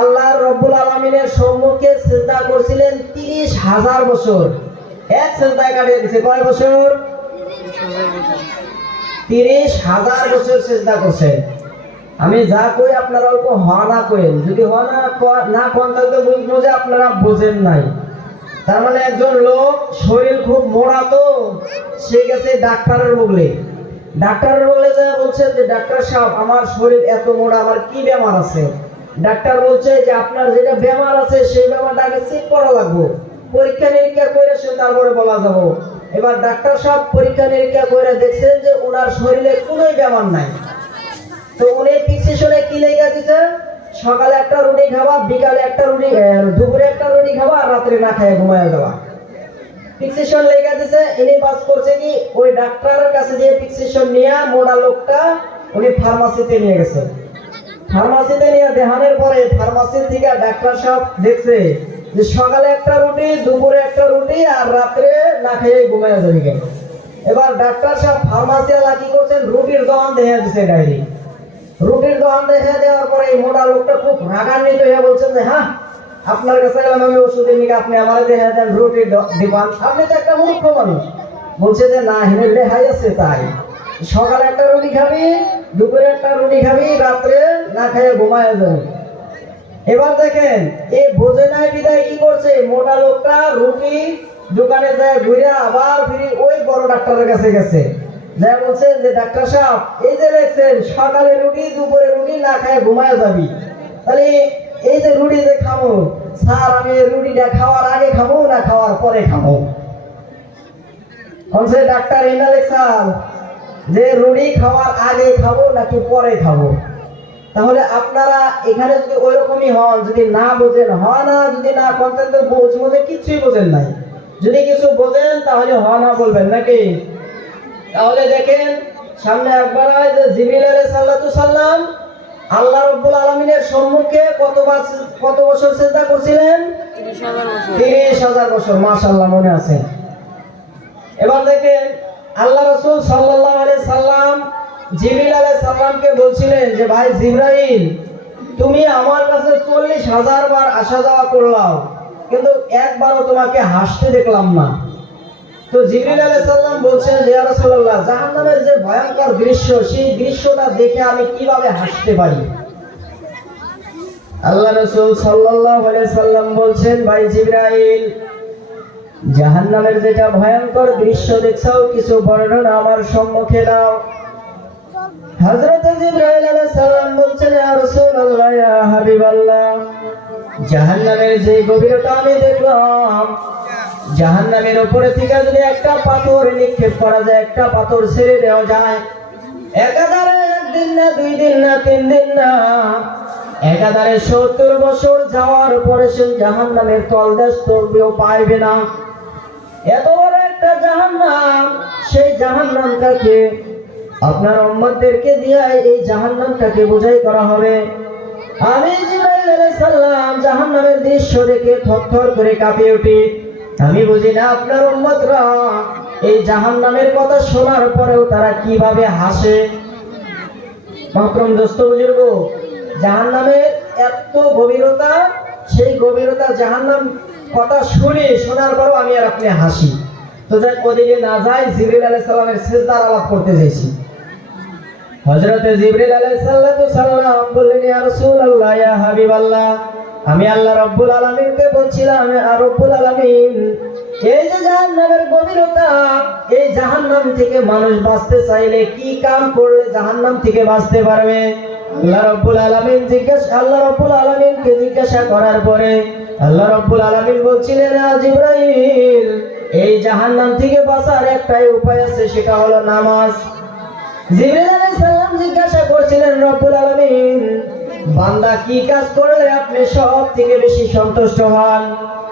আল্লাহ সম্মুখে সিজদা করছিলেন তিরিশ হাজার বছর। এক সিজদায় কাটিয়ে দিচ্ছে কয় বছর? 30 হাজার বছর চেষ্টা করছেন আমি যা কই আপনারা অল্প হওয়া না কইন যদি হওয়া না না কোন, তাহলে বুঝব যে আপনারা বোঝেন নাই। তার মানে একজন লোক শরীর খুব মোড়া তো, সে গেছে ডাক্তারের বগলে। ডাক্তারের বগলে যা বলছে যে, ডাক্তার সাহেব, আমার শরীর এত মোড়া, আমার কি বেমার আছে? ডাক্তার বলছে যে, আপনার যেটা বেমার আছে, সেই বেমারটা আগে চেক করা লাগবে। পরীক্ষা নিরীক্ষা করে সে তারপরে বলা যাব। এবার ডাক্তার সাহেব পরীক্ষা নিরীক্ষা করে দেখছেন যে ওনার শরীরে কোনোই বেমার নাই। তো উনি ফিক্সেশনে কি লেখা দিছে সকালে একটা রুটি খাবা, বিকালে একটা রুটি দুপুরে একটা রুটি খাবা, আর রাত্রে না খায় ঘুমায় যাওয়া ফিক্সেশন লেখা দিছে ইনি পাস করছে কি, ওই ডাক্তারের কাছে যে ফিক্সেশন নিয়ে মোড়া লোকটা, উনি ফার্মাসিতে নিয়ে গেছে। ফার্মাসিতে নিয়ে দেহানের পরে ফার্মাসির থেকে ডাক্তার সাহেব দেখছে যে সকালে একটা রুটি, দুপুরে একটা রুটি, আর রাত্রে না খেয়ে ঘুমায় যাবে কেন? এবার ডাক্তার সাহেব ফার্মাসি আলা কি করছেন? রুটির দোকান দেখা দিছে ডায়েরি রুটির দোকান দেখে দেওয়ার পরে এই মোটা লোকটা খুব রাগান্বিত হয়ে বলছেন যে হ্যাঁ আপনার কাছে গেলাম, আমি ওষুধের নিকে আপনি আমার দেখে দেন, রুটির দ- দিবান আপনি তো একটা মূর্খ মানুষ। বলছে যে, না হিনে রেহাই আছে তাই। সকালে একটা রুটি খাবি, দুপুরে একটা রুটি খাবি, রাত্রে না খেয়ে ঘুমায় যাবে। এবার দেখেন এই বোঝে নাই বিদায় কি করছে। মোটা লোকটা রুটি দোকানে যায় ঘুরে আবার ফিরে ওই বড় ডাক্তারের কাছে গেছে। যা বলছেন যে, ডাক্তার সাহেব, এই যে দেখছেন, সকালে রুটি দুপুরে রুটি না খায় ঘুমায় যাবি। তাহলে এই যে রুটি যে খাব স্যার, আমি রুটিটা খাওয়ার আগে খাব না খাওয়ার পরে খাব বলছে ডাক্তার এনা লেখসাল যে রুটি খাওয়ার আগে খাব নাকি পরে খাব? তাহলে আপনারা এখানে যদি ওইরকমই হন, যদি না বোঝেন হ না যদি না করতেন তো বোঝ, বোঝে, কিছুই বোঝেন নাই। যদি কিছু বোঝেন, তাহলে হ না বলবেন, নাকি? তাহলে দেখেন সামনে একবার হয় যে জিবিল সাল্লাতু সাল্লাম আল্লাহ রব্বুল আলমিনের সম্মুখে কত কত বছর চেষ্টা করছিলেন? তিরিশ হাজার বছর। মাশাল্লাহ মনে আছে। এবার দেখেন আল্লাহ রসুল সাল্লাহ আলাইহি সাল্লাম জিবরিল আলাইহিস সাল্লামকে বলছিলেন যে ভাই জিব্রাইল তুমি আমার কাছে চল্লিশ হাজার বার আসা যাওয়া করলাম কিন্তু একবারও তোমাকে হাসতে দেখলাম না। তো জিবরিল আলাইহিস সাল্লাম বলছেন, ইয়া রাসূলুল্লাহ, জাহান্নামের যে ভয়ঙ্কর দৃশ্য, সেই দৃশ্যটা দেখে আমি কীভাবে হাসতে পারি? আল্লাহ রাসূল সাল্লাল্লাহু আলাইহি সাল্লাম বলছেন, ভাই জিবরাইল, জাহান্নামের যেটা ভয়ঙ্কর দৃশ্য দেখছাও, কিছু বর্ণনা আমার সম্মুখে দাও। হযরত জিবরাইল আলাইহিস সালাম বলছেন, ইয়া রাসূলুল্লাহ, ইয়া হাবিবাল্লাহ, জাহান্নামের যে গভীরতা আমি দেখলাম জাহান্নামের উপরে থেকে যদি একটা পাথর নিক্ষেপ করা যায়, একটা পাথর ছেড়ে দেওয়া যায়। একাধারে একদিন না, দুই দিন না, তিন দিন না। একাধারে সত্তর বছর যাওয়ার পরে সে জাহান্নামের তলদেশ তলবেও পাইবে না। এত বড় একটা জাহান্নাম, সেই জাহান্নামটাকে আপনার উম্মতদেরকে দিয়ে এই জাহান্নামটাকে বোঝাই করা হবে। আমি জিবরাইল আলাইহিস সালাম জাহান্নামের দৃশ্য দেখে থরথর করে কাঁপে উঠি। আমি বুঝি না আপনার উম্মতরা? এই জাহান্নামের কথা শোনার পরেও তারা কীভাবে হাসে? বুজুর্গ জাহান্নামের এত গভীরতা, সেই গভীরতা জাহান্নাম কথা শুনে শোনার পরও আমি আর আপনি হাসি। তো যাই, ওদিকে না যাই, জিবরিল আলাইহিস সালামের সিজদার আলাপ করতে চাইছি। হযরতে জিবরিল আলাইহিস সাল্লাম বললেন, ইয়া রাসূলুল্লাহ, ইয়া হাবিবাল্লাহ। আমি আল্লাহ রাব্বুল আলামিনকে বলছিলাম রব্বুল আলামিন, এই যে জাহান্নামের গভীরতা, এই জাহান্নাম থেকে মানুষ বাঁচতে চাইলে কি কাম করলে জাহান্নাম থেকে বাঁচতে পারবে? আল্লাহ রাব্বুল আলামিন জিজ্ঞাসা, আল্লাহ রাব্বুল আলামিনকে জিজ্ঞাসা করার পরে আল্লাহ রাব্বুল আলামিন বলছিলেন, আ জিবরাইল, এই জাহান্নাম থেকে বাঁচার একটাই উপায় আছে, সেটা হলো নামাজ। জিবরিল আলাইহিস সালাম জিজ্ঞাসা করছিলেন, রব্বুল আলামিন বান্দা কি কাজ করলে আপনি সব থেকে বেশি সন্তুষ্ট হন?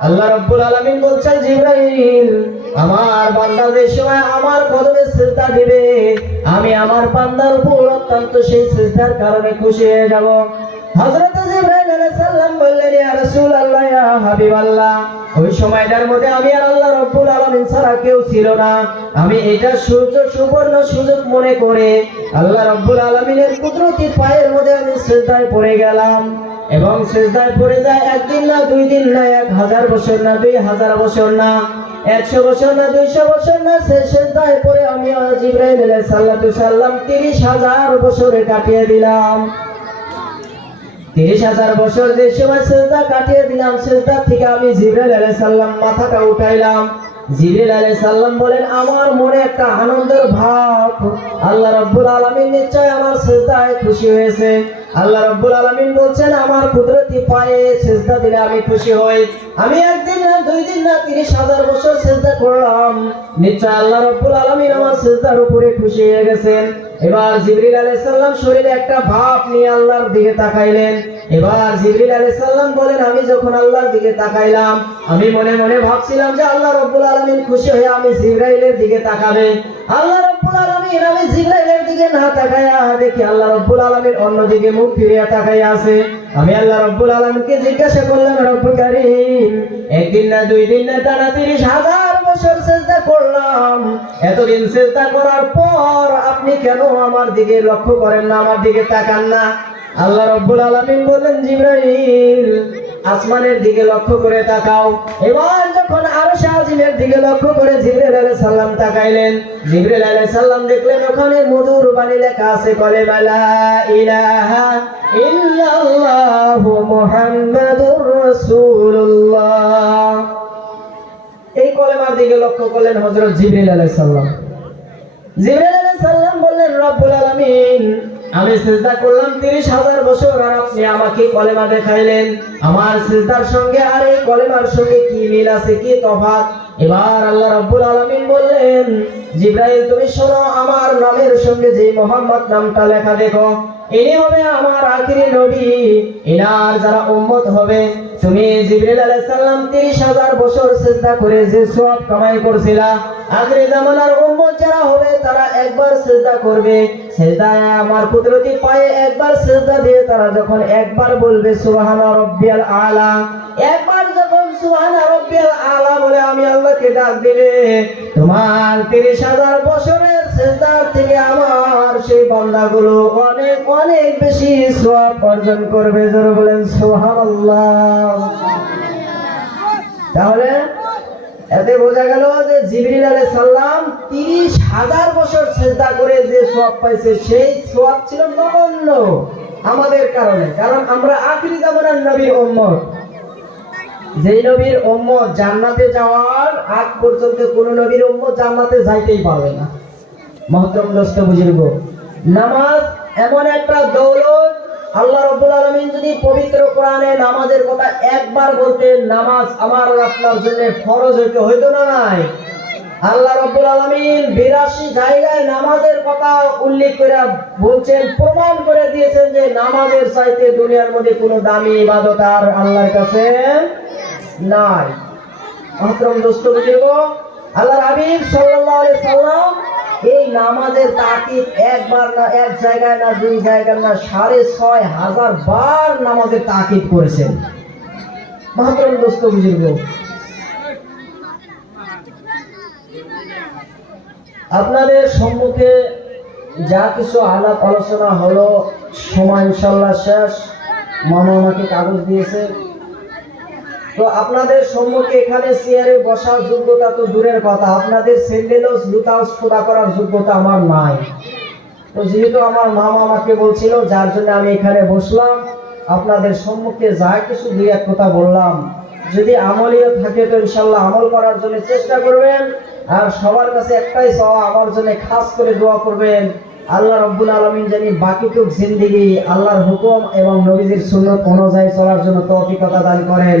আল্লাহ রব্বুল আলামিন বলছেন, জিবরাইল, আমার বান্দা যে সময় আমার কদমে সিজদা দিবে, আমি আমার বান্দার উপর অত্যন্ত সেই সিজদার কারণে খুশি হয়ে যাব। হযরত জিবরাইল আলাইহিস সালাম বললেন, ইয়া রাসূলুল্লাহ, ইয়া হাবিবাল্লাহ, ওই সময়টার মধ্যে আমি আর আল্লাহ রব্বুল আলামিন ছাড়া কেউ ছিল না। আমি এটা সূর্য সুবর্ণ সুযোগ মনে করে আল্লাহ রব্বুল আলামিনের কুদরতি পায়ের মধ্যে আমি সিজদায় পড়ে গেলাম এবং সিজদায় পড়ে যায় একদিন না, দুই দিন না, এক হাজার বছর না, দুই হাজার বছর না, একশো বছর না, দুইশো বছর না, সে সিজদায় পড়ে আমি জিব্রাইল আলাইহিস সাল্লাম তিরিশ হাজার বছরে কাটিয়ে দিলাম। তিরিশ হাজার বছর যে সময় সেজদা কাটিয়ে দিলাম সেজদা থেকে আমি জিবরাইল আলাইহিস সালাম মাথাটা উঠাইলাম। জিবরাইল আলাইহিস সালাম বলেন, আমার মনে একটা আনন্দের ভাব। আল্লাহ রাব্বুল আলামিন নিশ্চয় আমার সেজদায় খুশি হয়েছে। আল্লাহ রব্বুল আলমিন বলছেন, আমার কুদরতি পায়ে সেজদা দিলে আমি খুশি হই। আমি একদিন না, দুই দিন না, তিরিশ হাজার বছর সেজদা করলাম। নিশ্চয় আল্লাহ রব্বুল আলামিন আমার সেজদার উপরে খুশি হয়ে গেছেন। এবার জিবরিল আলাইসাল্লাম শরীরে একটা ভাব নিয়ে আল্লাহর দিকে তাকাইলেন। এবার জিবরিল আলাইহিস সালাম বলেন, আমি যখন আল্লাহর দিকে তাকাইলাম, আমি মনে মনে ভাবছিলাম যে আল্লাহ রাব্বুল আলামিন খুশি হয়ে আমি জিবরাইলের দিকে তাকাবেন। আল্লাহ রাব্বুল আলামিন আমি জিবরাইলের দিকে না তাকায়া দেখি আল্লাহ রাব্বুল আলামিন অন্যদিকে মুখ ফিরিয়ে তাকাইয়া আছে। আমি আল্লাহ রাব্বুল আলামিনকে জিজ্ঞাসা করলাম, রব্বুল কারীম, একদিন না দুই দিন না টানা তিরিশ হাজার বছর চেষ্টা করলাম। এতদিন চেষ্টা করার পর আপনি কেন আমার দিকে লক্ষ্য করেন না, আমার দিকে তাকান না? আল্লাহ রব্বুল আলামিন বললেন জিব্রাইল, আসমানের দিকে লক্ষ্য করে তাকাও। এবার যখন আরও শাহজিমের দিকে লক্ষ্য করে জিব্রাইল আলাইহিস সালাম তাকাইলেন, জিব্রাইল আলাইহিস সালাম দেখলেন, ওখানে মধুর বাণী লেখা আছে, কলেমা, লা ইলাহা ইল্লাল্লাহু মুহাম্মাদুর রাসূলুল্লাহ। এই কলেমার দিকে লক্ষ্য করলেন হযরত জিবরিল আলাইহিস সালাম। জিবরিল আলাইহিস সালাম বললেন, রব্বুল আলামিন আমি সিজদা করলাম তিরিশ হাজার বছর, আর আপনি আমাকে কলেমা দেখাইলেন। আমার সিজদার সঙ্গে আর এই কলেমার সঙ্গে কি মিল আছে, কি তফাত এবার আল্লাহ রাব্বুল আলামিন বললেন, জিব্রাইল, তুমি শোনো, আমার নামের সঙ্গে যে মোহাম্মদ নামটা লেখা দেখো। ইনি হবে আমার আখিরি নবী। ইনার যারা উম্মত হবে, তুমি জিবরিল আলাইহিস সালাম 30000 বছর সিজদা করে যে সওয়াব কামাই করছিলা, আখিরি জামানার উম্মত যারা হবে, তারা একবার সিজদা করবে। সিজদায় আমার কুদরতি পায়ে একবার সিজদা দিয়ে তারা যখন একবার বলবে, সুবহানা রাব্বিয়াল আলা। একবার যখন সুবহানা রাব্বিয়াল আলা বলে আমি আল্লাহকে ডাক দিবে তোমার 30000 বছরের সিজদার তাহলে এতে বোঝা গেল যে জিবরিল আলাইহিস সালাম 30 হাজার বছর সেজদা করে যে সওয়াব পাইছে, সেই সওয়াব ছিল নগণ্য আমাদের কারণে। কারণ আমরা আখিরি জামানার নবীর উম্মত। যেই নবীর উম্মত জান্নাতে যাওয়ার আগ পর্যন্ত কোন নবীর উম্মত জান্নাতে যাইতেই পারবে না। দোস্ত বুজুর্গ নামাজ এমন একটা দৌলত, আল্লাহ রাব্বুল আলামিন যদি পবিত্র কোরআনে নামাজের কথা একবার নামাজ আমার আপনার জন্য ফরজ হইতে না নাই। আল্লাহ রাব্বুল আলামিন 82 জায়গায় নামাজের কথা উল্লেখ করে বলছেন, প্রমাণ করে দিয়েছেন যে নামাজের চাইতে দুনিয়ার মধ্যে কোনো দামি ইবাদত আর আল্লাহর কাছে নাই। মহতরম দোস্ত বুঝিব। আল্লাহর হাবিব আলাইহি সাল্লাম এই নামাজের তাকিদ একবার না এক জায়গায় না দুই জায়গায় না সাড়ে ছয় হাজার বার নামাজের তাকিদ করেছেন। মহতরম দোস্ত বুঝিব আপনাদের সম্মুখে যা কিছু আলাপ আলোচনা হলো, সময় ইনশাল্লাহ শেষ। মামা আমাকে কাগজ দিয়েছে। তো আপনাদের সম্মুখে এখানে চেয়ারে বসার যোগ্যতা তো দূরের কথা। আপনাদের স্যান্ডেলও জুতাও খোদা করার যোগ্যতা আমার নাই। তো যেহেতু আমার মামা আমাকে বলছিল, যার জন্য আমি এখানে বসলাম, আপনাদের সম্মুখে যা কিছু দুই এক কথা বললাম। যদি আমলীয় থাকে তো ইনশাল্লাহ আমল করার জন্য চেষ্টা করবেন, আর সবার কাছে একটাই চাওয়া, আমার জন্য খাস করে দোয়া করবেন, আল্লাহ রব্বুল আলমিন জানি বাকিটুক জিন্দিগি আল্লাহর হুকুম এবং নবীজির সুন্নত অনুযায়ী চলার জন্য তৌফিকতা দান করেন।